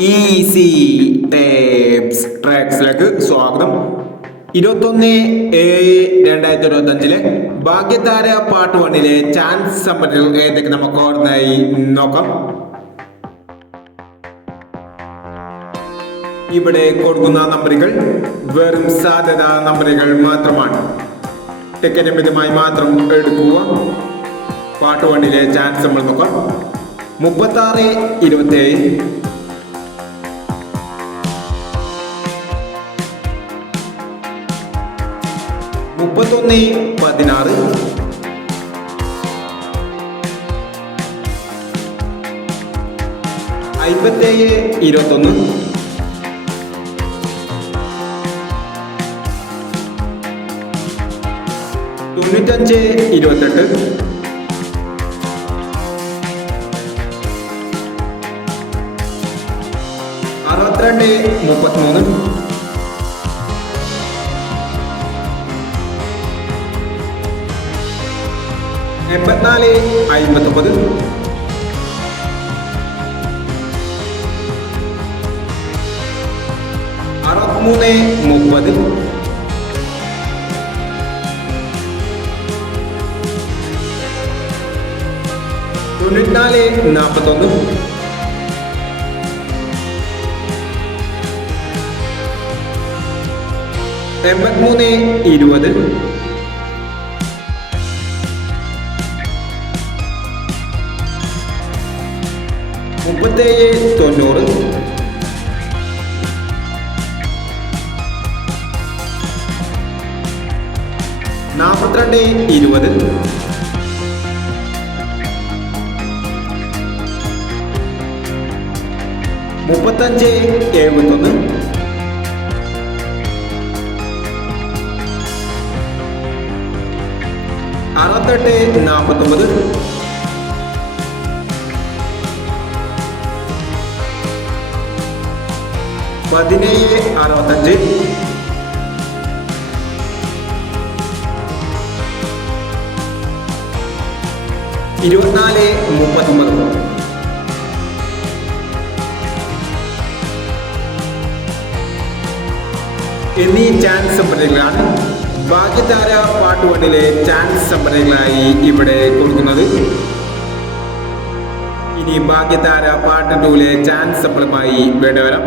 Easy tapes ട്രാക്സിലേക്ക് സ്വാഗതം. ഇരുപത്തൊന്ന് ഏഴ് രണ്ടായിരത്തി ഇരുപത്തി അഞ്ചിലെ ഭാഗ്യതാര പാർട്ട് വണ്ണിലെ ചാൻസ് സമ്പന്നകൾ ഏതൊക്കെ നമുക്ക് ഓർമ്മയായി? നോക്കാം. ഇവിടെ കൊടുക്കുന്ന നമ്പറുകൾ വെറും സാധ്യത നമ്പറുകൾ മാത്രമാണ്. ടിക്കറ്റ് മിതമായി മാത്രം എടുക്കുക. പാർട്ട് വണ്ണിലെ ചാൻസ് നമ്മൾ നോക്കാം. മുപ്പത്തി മുപ്പത്താറ് ഇരുപത്തേഴ്. മുപ്പത്തൊന്ന് പതിനാറ്. അമ്പത്തേഴ് ഇരുപത്തൊന്ന്. തൊണ്ണൂറ്റഞ്ച് ഇരുപത്തെട്ട്. അറുപത്തിരണ്ട് മുപ്പത്തിമൂന്ന്. എൺപത്തിനാല് അമ്പത്തൊമ്പത് അറുപത്തിമൂന്ന് മുപ്പത്. തൊണ്ണൂറ്റിനാല് നാൽപ്പത്തൊന്ന് എൺപത്തിമൂന്ന് ഇരുപത്. മുപ്പത്തേഴ് തൊണ്ണൂറ്. നാൽപ്പത്തിരണ്ട് ഇരുപത്. മുപ്പത്തഞ്ച് എഴുപത്തൊന്ന്. അറുപത്തെട്ട് നാൽപ്പത്തൊമ്പത് പതിനേഴ് അറുപത്തഞ്ച്. ഇരുപത്തിനാല് മുപ്പത്തൊമ്പത്. എന്നീ ചാൻസ് സംബന്ധങ്ങളാണ് ഭാഗ്യതാര പാർട്ട് വണ്ണിലെ ചാൻസ് സംബന്ധങ്ങളായി ഇവിടെ കൊടുക്കുന്നത്. ഇനി ഭാഗ്യതാര പാർട്ട് ടൂലെ ചാൻസ് സമ്പളമായി വീണ്ടും വരാം.